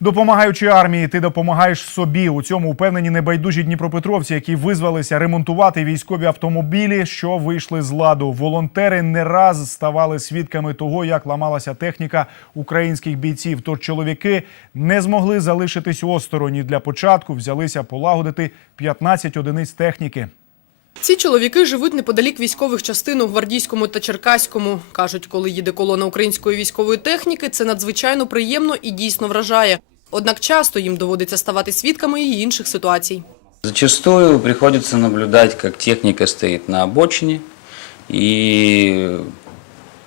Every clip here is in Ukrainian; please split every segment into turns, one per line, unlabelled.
Допомагаючи армії, ти допомагаєш собі. У цьому впевнені небайдужі дніпропетровці, які визвалися ремонтувати військові автомобілі, що вийшли з ладу. Волонтери не раз ставали свідками того, як ламалася техніка українських бійців. Тож чоловіки не змогли залишитись осторонь і для початку взялися полагодити 15 одиниць техніки.
Ці чоловіки живуть неподалік військових частин у Гвардійському та Черкаському. Кажуть, коли їде колона української військової техніки, це надзвичайно приємно і дійсно вражає. Однак часто їм доводиться ставати свідками і інших ситуацій.
Зачастую приходится наблюдать, как техника стоит на обочине, и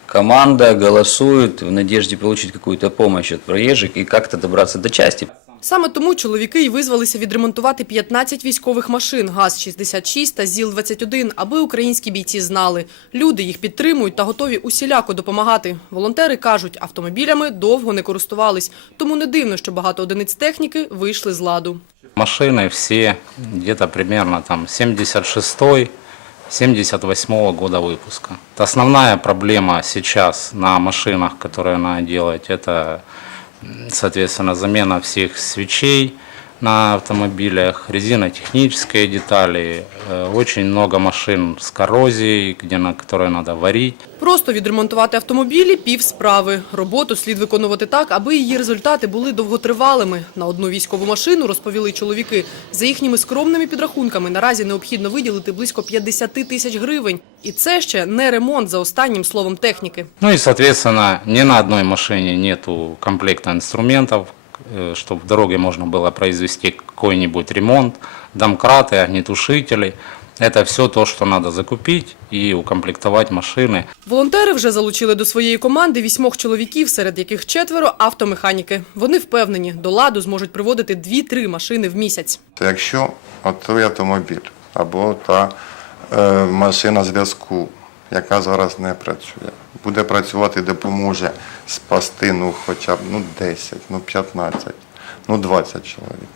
команда голосует в надежде получить какую-то помощь от проезжих и как-то добраться до части.
Саме тому чоловіки й визвалися відремонтувати 15 військових машин ГАЗ-66 та ЗІЛ-21, аби українські бійці знали. Люди їх підтримують та готові усіляко допомагати. Волонтери кажуть, автомобілями довго не користувались, тому не дивно, що багато одиниць техніки вийшли з ладу.
Машины все где-то примерно там 76 78 года выпуска. Основная проблема сейчас на машинах, которые надо делать, это, м, соответственно, замена всех свечей на автомобилях, резинотехнические детали, э, очень много машин с коррозией, где на которые надо варить.
Просто відремонтувати автомобілі – пів справи. Роботу слід виконувати так, аби її результати були довготривалими. На одну військову машину, розповіли чоловіки, за їхніми скромними підрахунками наразі необхідно виділити близько 50 тисяч гривень. І це ще не ремонт за останнім словом техніки.
Ну и, соответственно, ни на одной машине нету комплекта инструментов, э, чтобы в дороге можно было произвести какой-нибудь ремонт, домкраты, огнетушители. Это все то, что надо закупить и укомплектовать машины.
Волонтери вже залучили до своєї команди вісьмох чоловіків, серед яких четверо – автомеханіки. Вони впевнені, до ладу зможуть приводити 2-3 машини в місяць.
То якщо от той автомобіль або та е, машина зв'язку, яка зараз не працює, буде працювати, допоможе спасти ну, хоча б ну, 10, ну 15, ну 20 чоловік.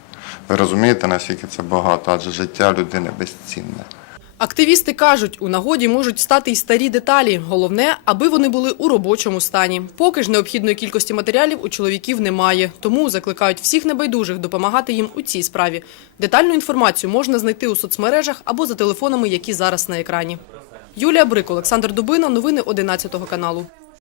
Ви розумієте, наскільки це багато, адже життя людини безцінне.
Активісти кажуть, у нагоді можуть стати й старі деталі. Головне, аби вони були у робочому стані. Поки ж необхідної кількості матеріалів у чоловіків немає. Тому закликають всіх небайдужих допомагати їм у цій справі. Детальну інформацію можна знайти у соцмережах або за телефонами, які зараз на екрані. Юлія Брик, Олександр Дубина. Новини 11 каналу.